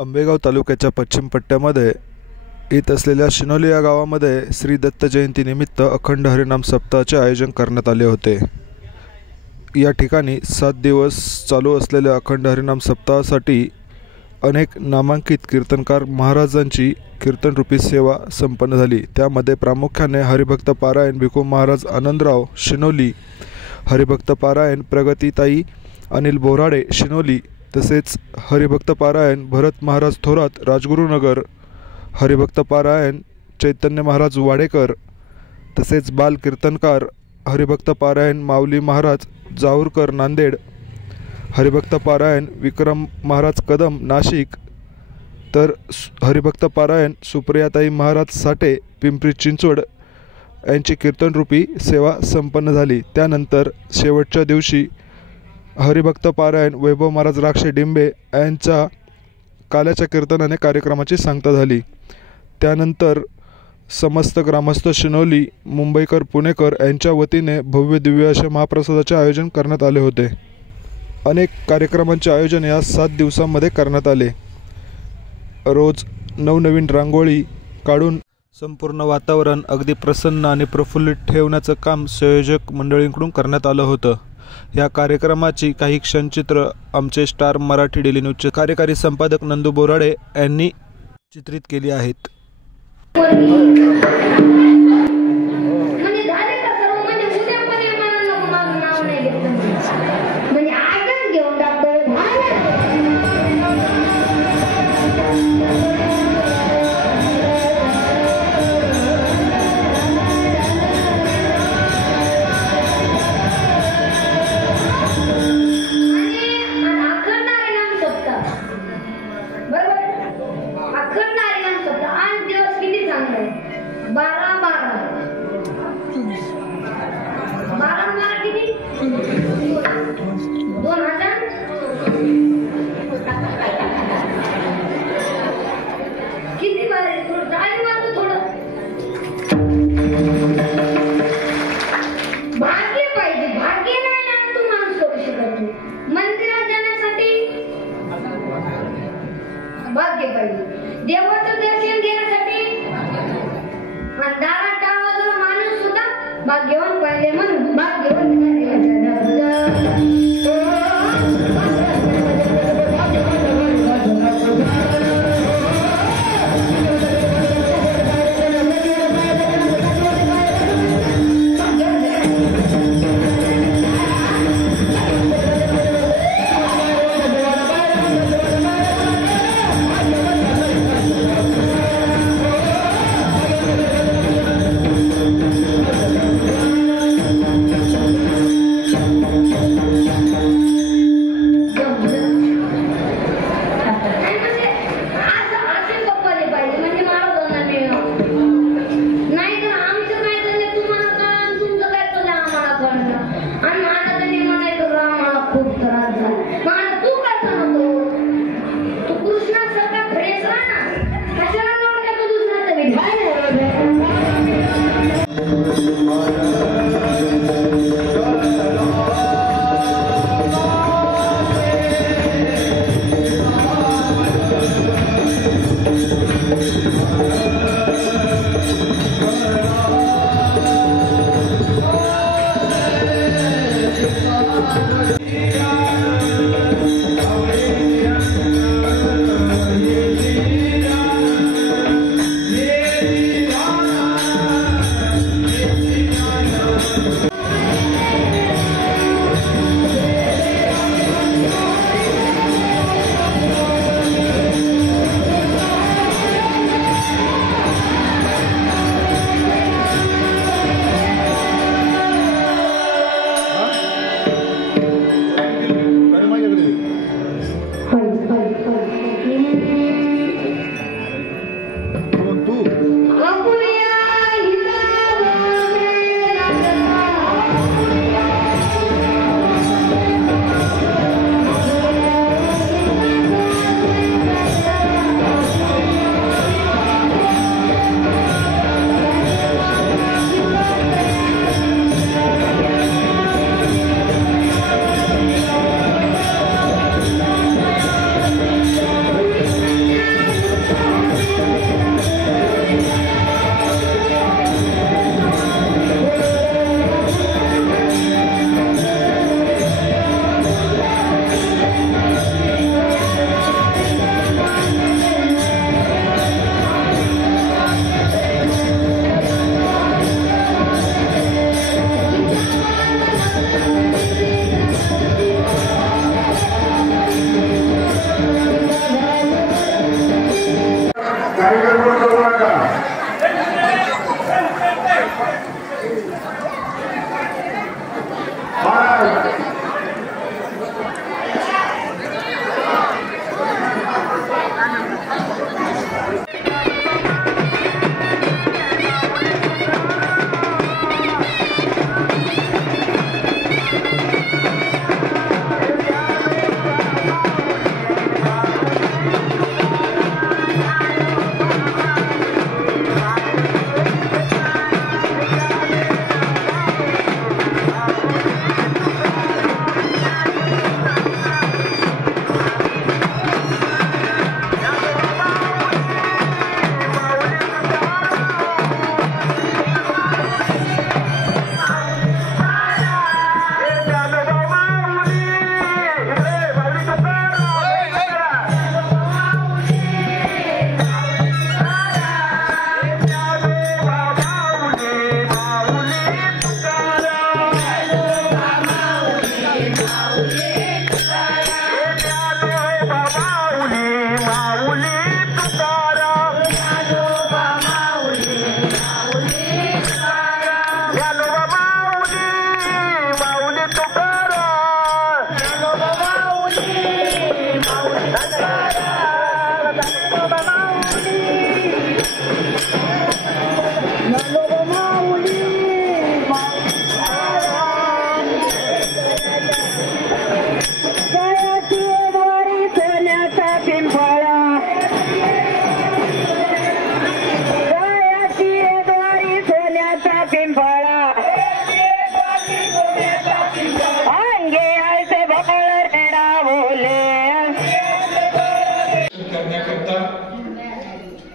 आंबेगाव तालुक्याच्या पश्चिम पट्ट्यामध्ये येत असलेल्या शिनोली या गावामध्ये श्री दत्त जयंतीनिमित्त अखंड हरिनाम सप्ताहाचे आयोजन करण्यात आले होते। या ठिकाणी 7 दिवस चालू असलेल्या अखंड हरिनाम सप्ताहासाठी अनेक नामांकित कीर्तनकार महाराजांची कीर्तनरूपी सेवा संपन्न झाली। त्यामध्ये प्रामुख्याने हरिभक्त पारायण भिकू महाराज आनंदराव शिनोली, हरिभक्त पारायण प्रगतीताई अनिल बोराडे शिनोली, तसेच हरिभक्त पारायण भरत महाराज थोरात राजगुरुनगर, हरिभक्त पारायण चैतन्य महाराज वाडेकर, तसेच बाल कीर्तनकार हरिभक्त पारायण माऊली महाराज जाऊरकर नांदेड, हरिभक्त पारायण विक्रम महाराज कदम नाशिक, तर हरिभक्त पारायण सुप्रियाताई महाराज साठे पिंपरी चिंचवड यांची कीर्तनरूपी सेवा संपन्न झाली। त्यानंतर शेवटच्या दिवशी हरिभक्त पारायण वैभव महाराज राक्षे डिंबे यांच्या काल्याच्या कीर्तनाने कार्यक्रमाची सांगता झाली। त्यानंतर समस्त ग्रामस्थ शिनोली मुंबईकर पुणेकर यांच्या वतीने भव्य दिव्य अशा महाप्रसादाचे आयोजन करण्यात आले होते। अनेक कार्यक्रमांचे आयोजन या 7 दिवसांमध्ये करण्यात आले। रोज नवनवीन रांगोळी काढून संपूर्ण वातावरण अगदी प्रसन्न आणि प्रफुल्लित ठेवण्याचं काम संयोजक मंडळींकडून करण्यात आलं होतं। या कार्यक्रमाची काही क्षणचित्र आमचे स्टार मराठी डेली न्यूजचे कार्यकारी संपादक नंदू बोराडे यांनी चित्रित केली आहेत। देवाचं दर्शन घेण्यासाठी दारात टाळवाजून माणूस सुद्धा भाग्यवान पाहिजे म्हणून भाग्यवान काही गडबड करू नका.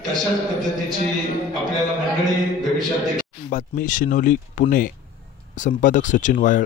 तशाच पद्धतीची आपल्याला मंडळी भविष्यात. बातमी शिनोली पुणे. संपादक सचिन वायळ.